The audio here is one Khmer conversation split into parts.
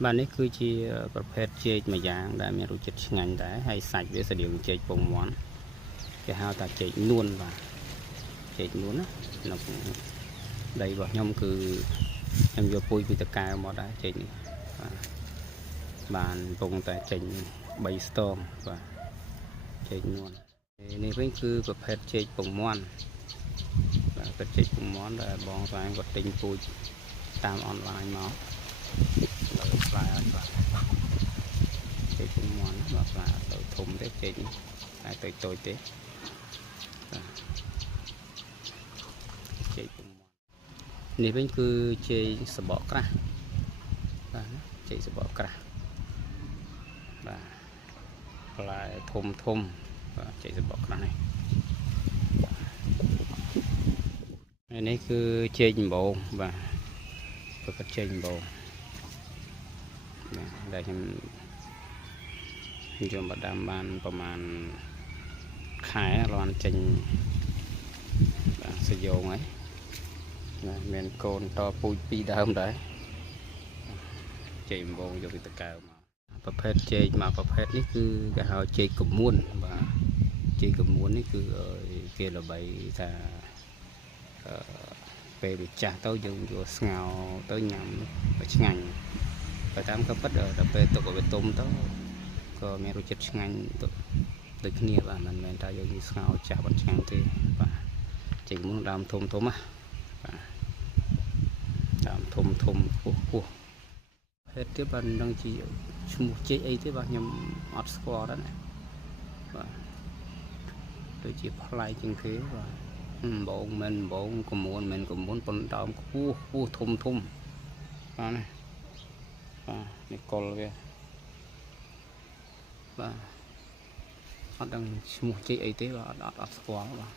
bạn ấy cứ chỉประเภท ចេក មួយយ៉ាង ដែល មាន រសជាតិ ឆ្ងាញ់ ដែរ ហើយ សាច់ វា ស្តៀង ចេក ពងមាន់ គេ ហៅ ថា ចេក នួន បាទ ចេក នួន ណា នៅ ដី របស់ ខ្ញុំ គឺ ខ្ញុំ យក ពូជ ពី តាកែវ មក ដែរ ចេក នេះ បាទ បាន កំពុង តែ ចេញ 3 ស្ទង បាទ ចេក នួន នេះ វិញ គឺ ប្រភេទ ចេក ពងមាន់ បាទ ប្រភេទ ចេក ពងមាន់ ដែល បង ស្វែង គាត់ ទិញ ពូជ តាម អនឡាញ មក ផ្លែ អត់ បាទ ចេក ពងមាន់ បាទ ផ្លែ អត់ ទៅ ធំ ទេ ចេក នេះ តែ តូច ទេ បាទ ចេក ពងមាន់ នេះ វិញ គឺ ចេក សបក ក្រាស់ បាទ ចេក សបក ក្រាស់ បាទ ផ្លែ ធំ បាទ ចេក សបក ក្រាស់ នេះ នេះ គឺ ចេក ដំបូង បាទ ប្រភេទ ចេក ដំបូង ដែល ខ្ញុំ យក មក ដាំ បាន ប្រហែល ខែ រាន់ ចេញ បាទ សយង ហើយ មានកូន ត ពូជ 2 ដើម ដែរ ចេក ដំបូង យក ពី តាកែវ មក ប្រភេទ ចេក មួយ ប្រភេទ នេះ គឺ គេ ហៅ ចេក កមួន បាទ ចេក កមួន នេះ គឺ គេ ល្បី ថា ពេល វា ចាស់ ទៅ យើង យក ស្ងោរ ទៅ ញ៉ាំ ឆ្ងាញ់ បើ តាម ក៏ ពិត ដល់ ពេល ទុក ឲ្យ វា ទុំ ទៅ ក៏ មាន រសជាតិ ឆ្ងាញ់ ដូច គ្នា បាទ មិនមែន ថា យើង ស្ងោរ ចាស់ បាត់ ឆ្ងាញ់ ទេ បាទ ចេក កមួន ដើម ធំ ណា បាទ ដើម ធំ ខ្ពស់ ហេតុ ទៀត បាទ មិនដឹង ជា ឈ្មោះ ចេក អី ទេ បាទ ខ្ញុំ អត់ ស្គាល់ ដែរ ណា បាទ ដូច ជា ប្លែក ជាង គេ បាទ ដំបូង មិន ដំបូង កមួន មិន កមួន ប៉ុន្តែ ដើម ខ្ពស់ ធំ បាទ ណា បាទ នេះ គល់ វា បាទ អត់ដឹង ឈ្មោះ ចេក អី ទេ បាទ អត់ ស្គាល់ បាទ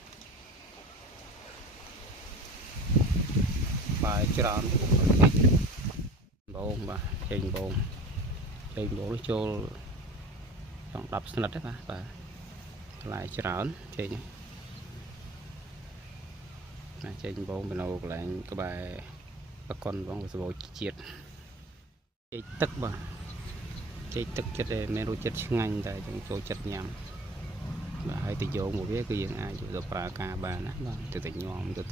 បាទ ច្រើន ដំបូង បាទ ចេក ដំបូង ចេក ដំបូង ចូល 10 ស្និត ទេ បាទ បាទ ផ្លែ ច្រើន ចេក នេះ ចេក ដំបូង ទៅ នៅ កន្លែង ក្បែរ បកុន បង វា សម្បូរ ជាតិ ចេក ទឹក បាទ ចេក ទឹក ចិត្ត មាន រសជាតិ ឆ្ងាញ់ តែ យើង ចូល ចិត្ត ញ៉ាំ បាទ ហើយ ទៅ យក មក វា គឺ យើង អាច យក ទៅ ប្រើការ បាន ណា បាទ ទៅ ញ៉ាំ ទៅ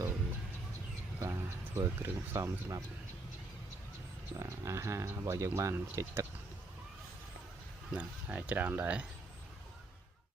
បាទ ធ្វើ គ្រឿង ផ្សំ សម្រាប់ បាទ អាហារ របស់ យើង បាន ចេក ទឹក ណា ហើយ ច្រើន ដែរ